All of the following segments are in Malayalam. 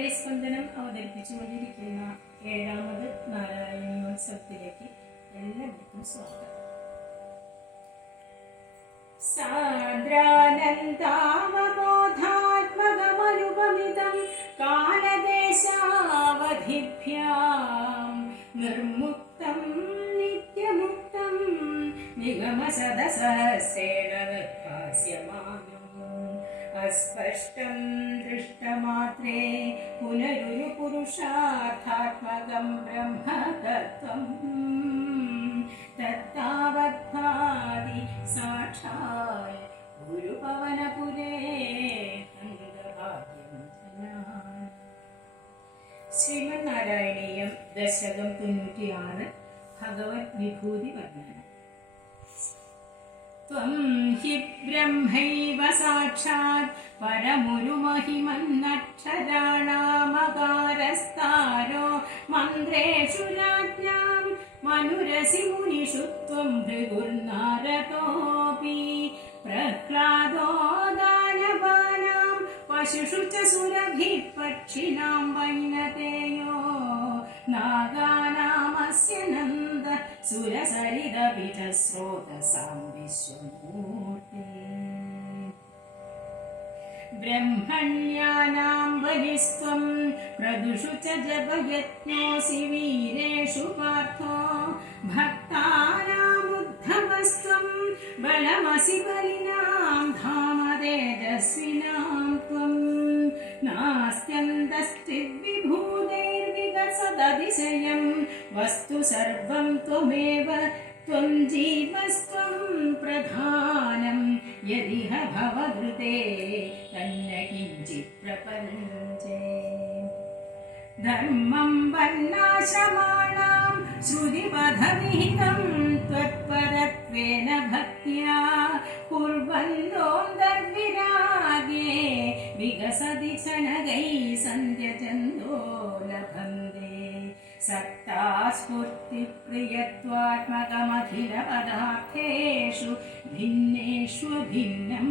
ലഹരിസ്പന്ദനം അവതരിപ്പിച്ചുകൊണ്ടിരിക്കുന്ന 7ാമത് നാരായണീയോത്സവത്തിലേക്ക് എല്ലാവർക്കും സ്വാഗതം. സാന്ദ്രാനന്ദാവബോധാത്മകമനുപമിതം കാലദേശാവധിഭ്യാം നിർമുക്തം നിത്യമുക്തം നിഗമസദസഹസ്രേണ നിർഭാസ്യമാനം അസ്പഷ്ടം ദൃഷ്ടമാത്രേ പുനരുരു പുരുഷാർത്ഥാത്മകം ബ്രഹ്മതത്വം തത്താവദ്ഭാതി സാക്ഷാൽ ഗുരുപവനപുരേ അംഗഭാഗ്യം ജനാൻ. ശ്രീമന്നാരായണീയം ദശകം 96 ഭഗവത് വിഭൂതി വർണ്ണനം. ത്വം ഹി ബ്രഹ്മൈവ സാക്ഷാത് പരമുരുമഹിമന്നക്ഷരാണാമകാരസ്താരോ മന്ത്രേഷു രാജ്ഞാം മനുരസി മുനിഷു ത്വം ഭൃഗുർനാരദോപി പ്രഹ്ലാദോ ദാനവാനാം പശുഷു ച സുരഭിഃ പക്ഷിണാം വൈനതേയോ നാഗാനാമസ്യ നന്ദ സുരസരിദപി ച സ്രോതസാം വിശ്വമൂർത്തേ. ബ്രഹ്മണ്യാനാം ബലിസ്ത്വം പ്രദുഷു ച ജപയജ്ഞോऽസി വീരേഷു പാർത്ഥോ ഭക്താനാമുദ്ധവസ്ത്വം ബലമസി ബലിനാം ധാമതേജസ്വിനാം ത്വം നാസ്ത്യന്തസ്ത്രിവിഭൂതൈർവികസദതിശയം വസ്തു സർവം ത്വമേവ ത്വം ജീവസ്ത്വം പ്രധാനം യദിഹ ഭവഹൃതേ തന്ന കിഞ്ചിത് പ്രപഞ്ചേ. ധർമ്മം വർണ്ണാശ്രമാണാം ശ്രുതിപഥവിഹിതം ത്വത്പരത്വേന ഭക്ത്യാ കുർവന്തോന്തർവിരാഗേ വികസതി ശനഗൈ സന്ധ്യചന്ദോ ലഭന്തെ. സത്താ സ്ഫൂർത്തി പ്രിയത്വാത്മകമഖില പദാർത്ഥേഷു ഭിന്നേഷ്വഭിന്നം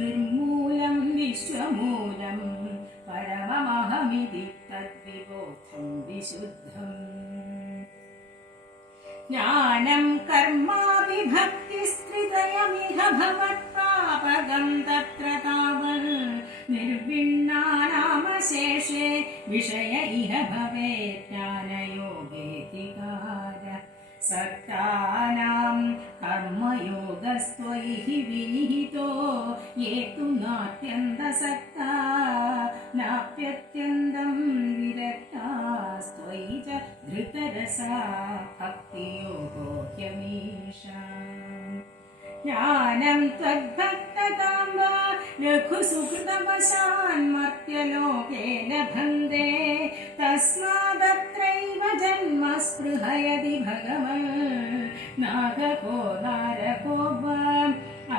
നിർമൂലം വിശ്വമൂലം പരമമഹമിതി തദ്വിബോധം വിശുദ്ധം. ജ്ഞാനം കർമാപി ഭക്തിസ്ത്രിതയമിഹ ഭവത്പാപകം തത്ര താവൽ നിർവിണ്ണാനാമശേഷേ വിഷയ ഇഹ ഭവേത് ജ്ഞാനയോഗേതികാര. സക്താനാം കർമ്മയോഗസ്ത്വയി വിനിഹിതോ യേ തു നാത്യന്തസക്താ നാപ്യത്യന്തം വിരക്താസ്ത്വയി ച ധൃതരസാ ഭക്തിയോഗോ ഹ്യമീഷാം. ജ്ഞാനം ത്വദ്ഭക്തതാം വാ ലഘുസുഹൃതവശാന്മർത്യലോകേ ലഭന്തെ തസ്മാദത്രൈവ ജന്മ സ്പൃഹയതി ഭഗവൻ നാഗകോ നാരകോ വാ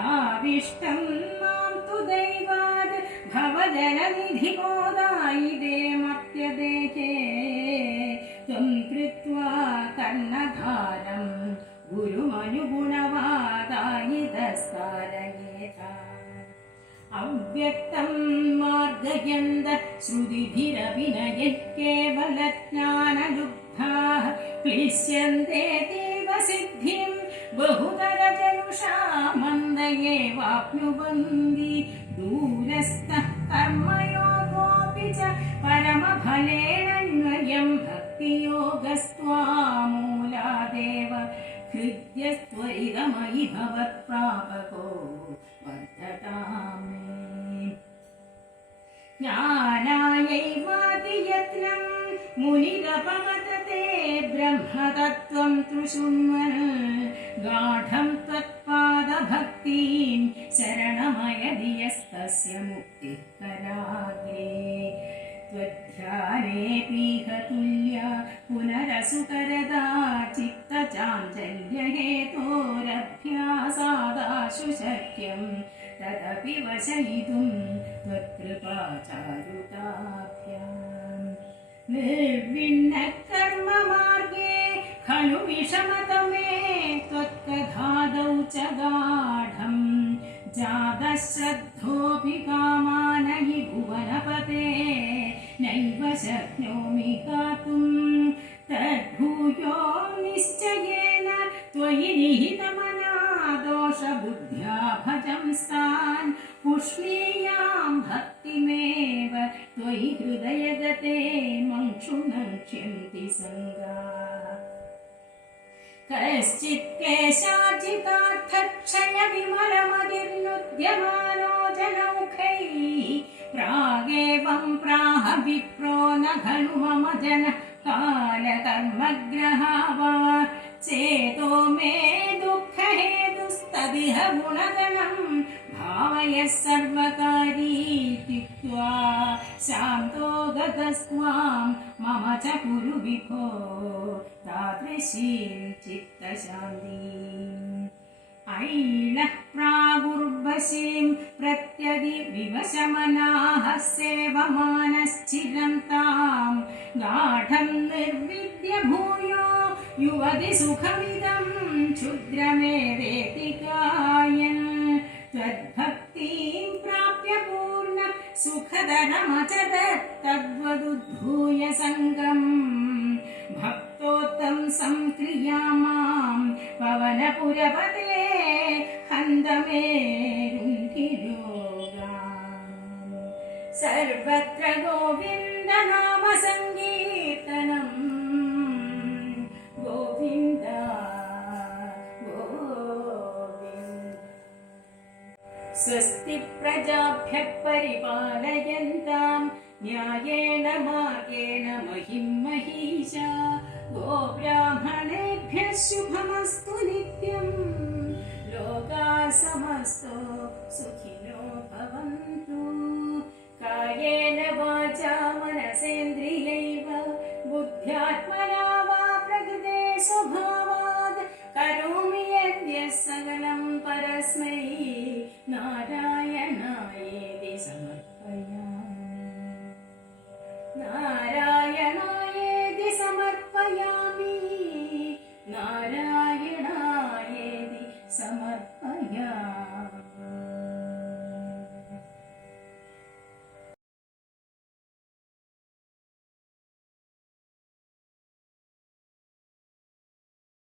ആവിഷ്ടം മാം തു ദൈവാത് ഭവജനനിധിബോധായിദേ മർത്യദേഹേ ത്വം കൃത്വാ കർണധാരം ഗുരുമനുഗുണവാദായിതസ്താരയേത. അവ്യക്തം മാർഗയന്ത ശ്രുതിഭിരവിനയൻ കേവലജ്ഞാനലുബ്ധാഃ ക്ലിശ്യന്തേതീവ സിദ്ധിം ബഹുതരജനുഷാ മന്ദയേ വാപ്നുവന്തി. ദൂരസ്ഥഃ കർമ്മയോഗോപി ച പരമഫലേനന്വയം ഭക്തിയോഗസ്ത്വാമൂലാദേവ ഹൃദ്യസ്ത്വരിതമയി ഭവത്പ്രാപകോ വർദ്ധതാം മേ. ജ്ഞാനായൈവാതി യത്നം മുനിരപമതത്തെ ബ്രഹ്മതത്വം തൃശൃണ്വൻ ഗാഢം ത്വത്പാദഭക്തിം ശരണമയതി യസ്തസ്യ മുക്തിഃ കരാഗ്രേ. ത്വദ്ധ്യാനേപീഹ തുല്യ പുനരസുകരദാ ചിത്തചാഞ്ചല്യഹേതോരഭ്യാസാദാശു ശക്യം തദപി വശയിതും ത്വത്കൃപാചാരുതാഭ്യാം. നിർവിണ്ണകർമ്മമാർഗേ खलु विषमतमे त्वत्कथादौ च गाढम् जातश्रद्धोऽपि कामानहि भुवनपते नैव शक्नोमि गातुं तद्भूयो निश्चयेन त्वयि निहितमना दोषबुद्ध्या भजंस्तान् पुष्णीयां भक्तिमेव त्वयि हृदयगते मंक्षुनक्ष्यन्ति सङ्गाः कश्चित् क्लेशार्जितार्थक्षय विमलमतिर्नुद्यमानो जनौखैः प्रागेवं प्राह विप्रो न खलु मम जनः कालकर्मग्रहा वा चेतो मे दुःखहेतुस्तदिह गुणगणं भावयः सर्वकारीत्युक्त्वा शान्तो गतस्त्वां मम च कुरु विभो तादृशीं चित्तशान्तिम् ऐणः प्रागुर्वशीं प्रत्यधिविवशमनाः सेवमानश्चिरं तां गाढं निर्विद्य भूयो युवति सुखमिदं क्षुद्रमेवेति गायन् त्वद्भक्तिं प्राप्य पूर्ण सुखदनमचरत् तद्वदुद्भूय सङ्गम् भक्तोत्तं संक्रिया मां पवनपुरपते हन्त मे रुन्धिरोगान् सर्वत्र गोविन्द नाम सङ्कीर्तनम् गोविन्द गोविन्द स्वस्ति प्रजाभ्यः परिपालयन्तां न्यायेन मार्गेण महिं महिषा गोब्राह्मणेभ्यः शुभमस्तु नित्यं लोकाः समस्तो सुखिनो भवन्तु कायेन वाचा मनसेन्द्रियैव बुद्ध्यात्मना वा प्रकृते स्वभावात् करोमि यद्यत् सकलं परस्मै नारायणायेति समर्पयामि नारायणायेति समर्पयामि नारायणायेति समर्पयामि।